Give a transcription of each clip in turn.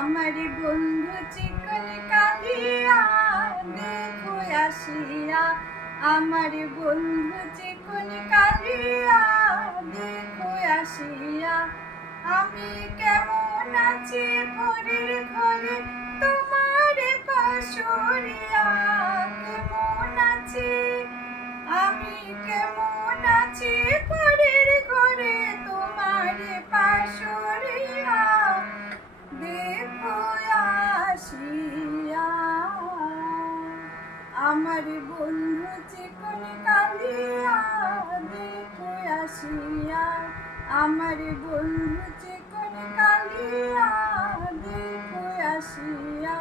আমার বন্ধু চিকন কালিয়া দেখো আসিয়া, আমার বন্ধু চিকন কালিয়া দেখো আসিয়া। আমি কেমন আছি পরের ঘরে তোমার পাশরিয়া, কেমন আছি আমি কেমন আছি পরের ঘরে তোমার পাশরিয়া দেখো আসিয়া। আমার বন্ধু চিকন কালিয়া দেখো আসিয়া, আমার বন্ধু চিকন কালিয়া দেখো আসিয়া।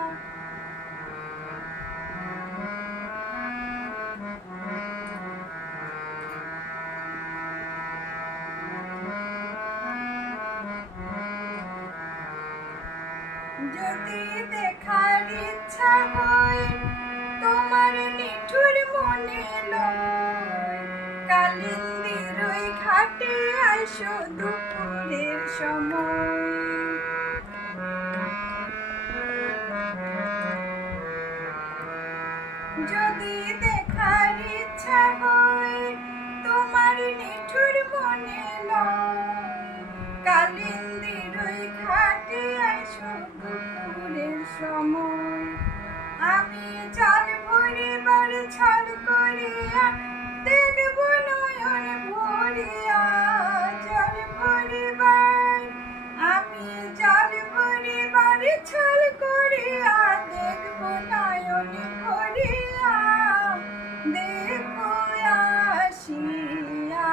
যদি দেখার ইচ্ছা হয় তোমার নিঠুর মনে লয়, কালিন্দির ওই ঘাটে আইসো দুপুরের সময়। যদি দেখার ইচ্ছা হয় তোমার নিঠুর মনে লয়, কালিন্দির ওই ঘাটে আইসো দুপুরের সময়। আমি জল ভরিবার ছল করিয়া দেখব নয়ন ভরিয়া, জল ভরিবার আমি জল ভরিবার ছল করিয়া দেখব নয়ন ভরিয়া দেখো আসিয়া।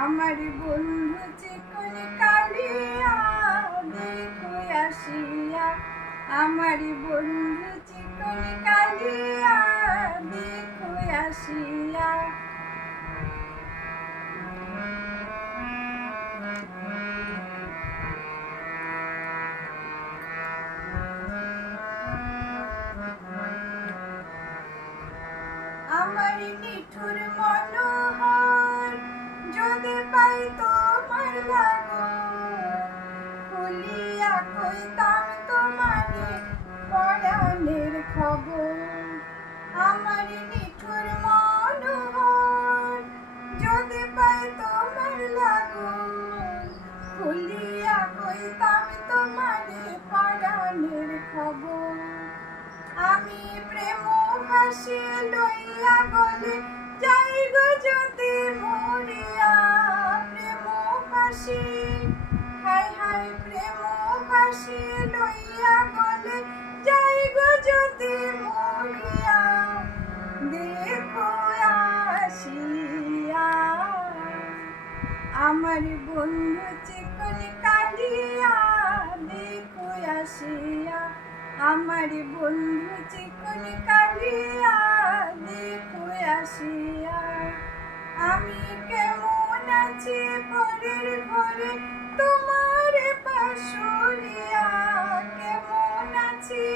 আমার বন্ধু চিকন কালিয়া দেখো আসিয়া, আমার বন্ধু চিকন কালিয়া দেখো আসিয়া। আমার নিঠুর মনোহর যদি পাই তোমার লাগন, খুলিয়া কইতাম তোমারে পরাণের খবর। আমার নিঠুর মনোহর যদি পাই তোমার লাগন, খুলিয়া কইতাম তোমারে পরাণের খবর। আমি প্রেম ফাঁসি লইয়া গলে যাই গো যদি মরিয়া, প্রেম ফাঁসি হায় হায় প্রেম ফাঁসি লইয়া গলে যাই গো যদি মরিয়া দেখো আসিয়া। আমার বন্ধু চিকন কালিয়া দেখো আসিয়া, আমার বন্ধু চিকন কালিয়া দেখো আসিয়া। আমি কেমন আছি পরের ঘরে তোমার পাশরিয়া, কেমন আছি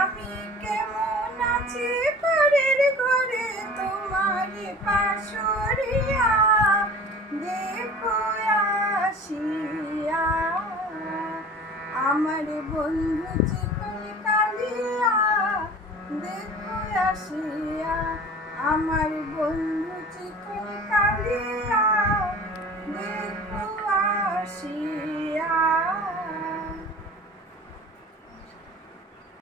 আমি কেমন আছি পরের ঘরে তোমার পাশরিয়া দেখো আসিয়া। আমার বন্ধু চিকন কালিয়া দেখো আসিয়া, আমার